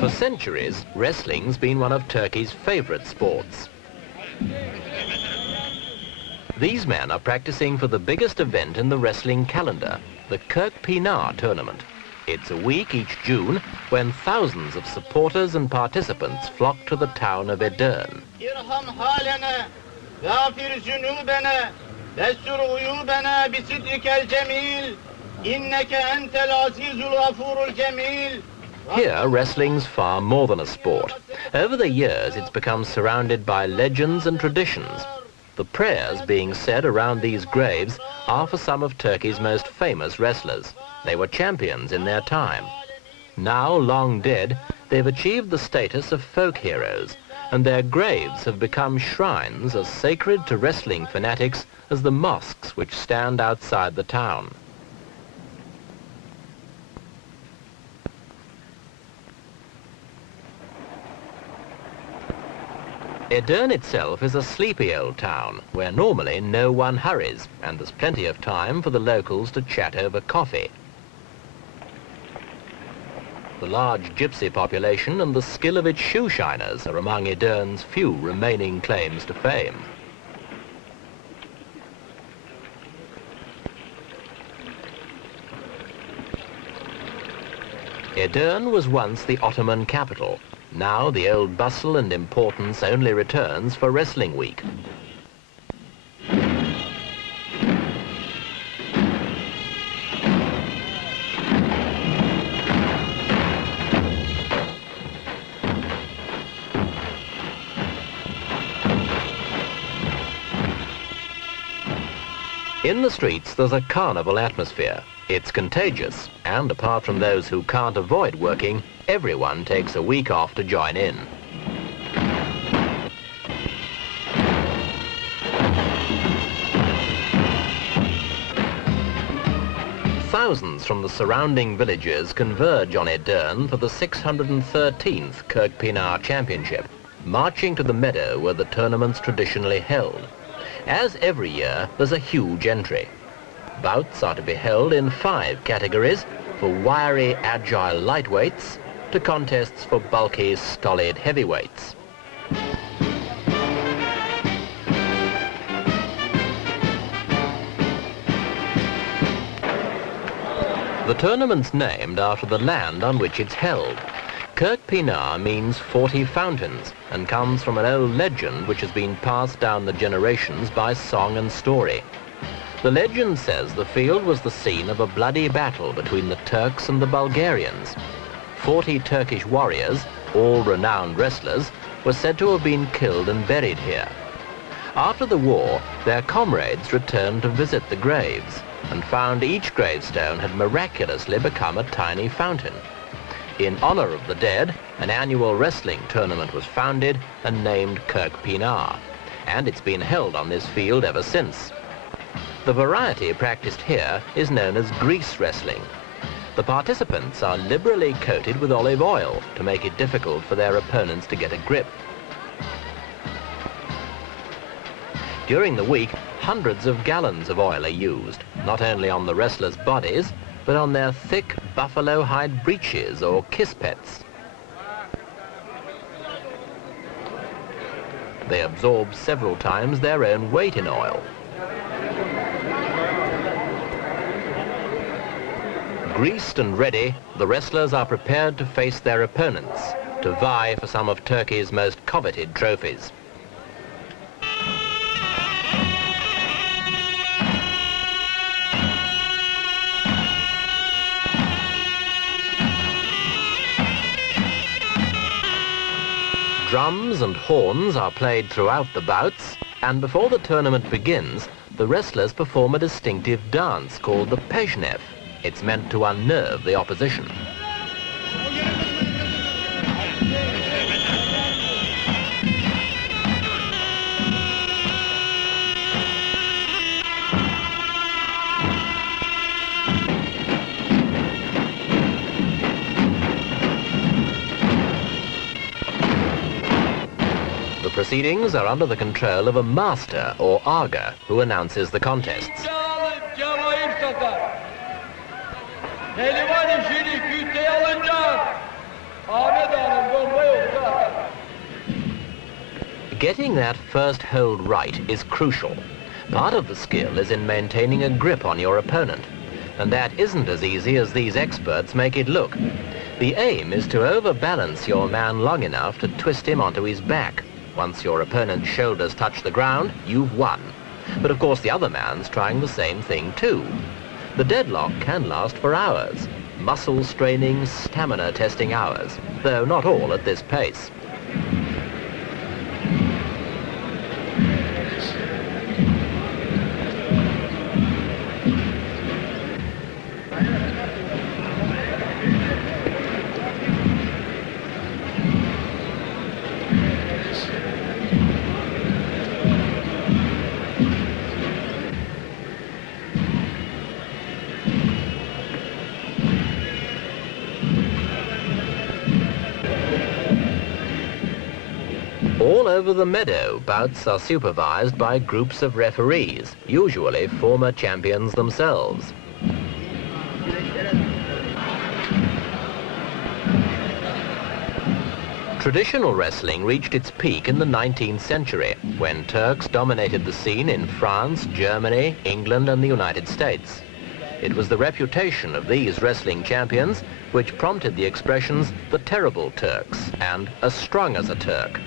For centuries, wrestling's been one of Turkey's favorite sports. These men are practicing for the biggest event in the wrestling calendar, the Kırkpınar tournament. It's a week each June when thousands of supporters and participants flock to the town of Edirne. Here, wrestling's far more than a sport. Over the years, it's become surrounded by legends and traditions. The prayers being said around these graves are for some of Turkey's most famous wrestlers. They were champions in their time. Now long dead, they've achieved the status of folk heroes, and their graves have become shrines as sacred to wrestling fanatics as the mosques which stand outside the town. Edirne itself is a sleepy old town where normally no one hurries, and there's plenty of time for the locals to chat over coffee. The large gypsy population and the skill of its shoe shiners are among Edirne's few remaining claims to fame. Edirne was once the Ottoman capital. Now the old bustle and importance only returns for Wrestling Week. In the streets there's a carnival atmosphere. It's contagious, and apart from those who can't avoid working, everyone takes a week off to join in. Thousands from the surrounding villages converge on Edirne for the 613th Kırkpınar Championship, marching to the meadow where the tournament's traditionally held. As every year, there's a huge entry. Bouts are to be held in 5 categories, from wiry, agile lightweights to contests for bulky, stolid heavyweights. The tournament's named after the land on which it's held. Kırkpınar means 40 fountains and comes from an old legend which has been passed down the generations by song and story. The legend says the field was the scene of a bloody battle between the Turks and the Bulgarians. 40 Turkish warriors, all renowned wrestlers, were said to have been killed and buried here. After the war, their comrades returned to visit the graves and found each gravestone had miraculously become a tiny fountain. In honor of the dead, an annual wrestling tournament was founded and named Kırkpınar, and it's been held on this field ever since. The variety practiced here is known as grease wrestling. The participants are liberally coated with olive oil to make it difficult for their opponents to get a grip. During the week, hundreds of gallons of oil are used, not only on the wrestlers' bodies, but on their thick buffalo hide breeches or kispets. They absorb several times their own weight in oil. Greased and ready, the wrestlers are prepared to face their opponents, to vie for some of Turkey's most coveted trophies. Drums and horns are played throughout the bouts, and before the tournament begins, the wrestlers perform a distinctive dance called the pejnev. It's meant to unnerve the opposition. The proceedings are under the control of a master or aga who announces the contests. Pehlivan işini küteye alınca Ahmet Ağa'nın bomba yoksa. Getting that first hold right is crucial. Part of the skill is in maintaining a grip on your opponent, and that isn't as easy as these experts make it look. The aim is to overbalance your man long enough to twist him onto his back. Once your opponent's shoulders touch the ground, you've won. But of course the other man's trying the same thing too. The deadlock can last for hours. Muscle straining, stamina testing hours, though not all at this pace. All over the meadow, bouts are supervised by groups of referees, usually former champions themselves. Traditional wrestling reached its peak in the 19th century, when Turks dominated the scene in France, Germany, England and the United States. It was the reputation of these wrestling champions which prompted the expressions, "the terrible Turks" and "as strong as a Turk."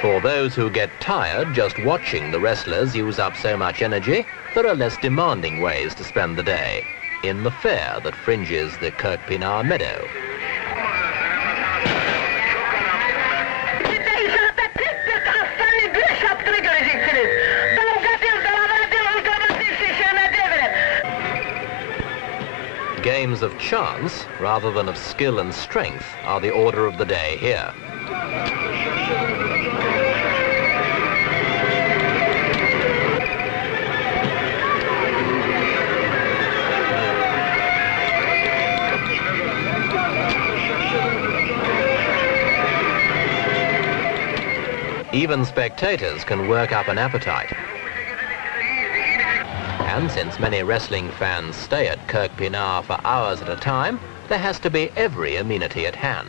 For those who get tired just watching the wrestlers use up so much energy, there are less demanding ways to spend the day, in the fair that fringes the kırkpınar meadow. Games of chance, rather than of skill and strength, are the order of the day here. Even spectators can work up an appetite. And since many wrestling fans stay at kırkpınar for hours at a time, there has to be every amenity at hand.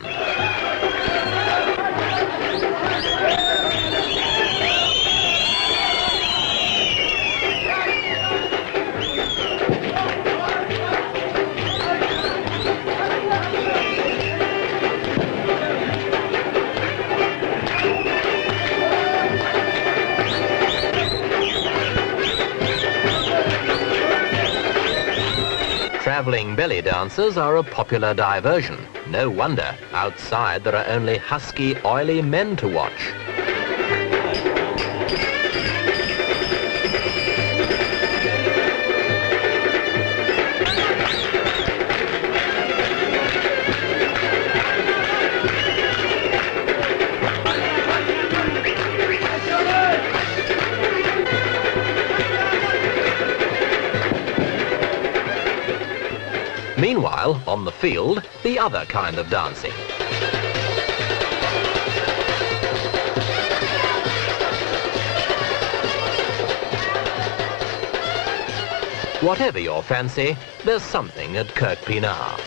Traveling belly dancers are a popular diversion. No wonder, outside there are only husky, oily men to watch. Meanwhile, on the field, the other kind of dancing. Whatever your fancy, there's something at kırkpınar.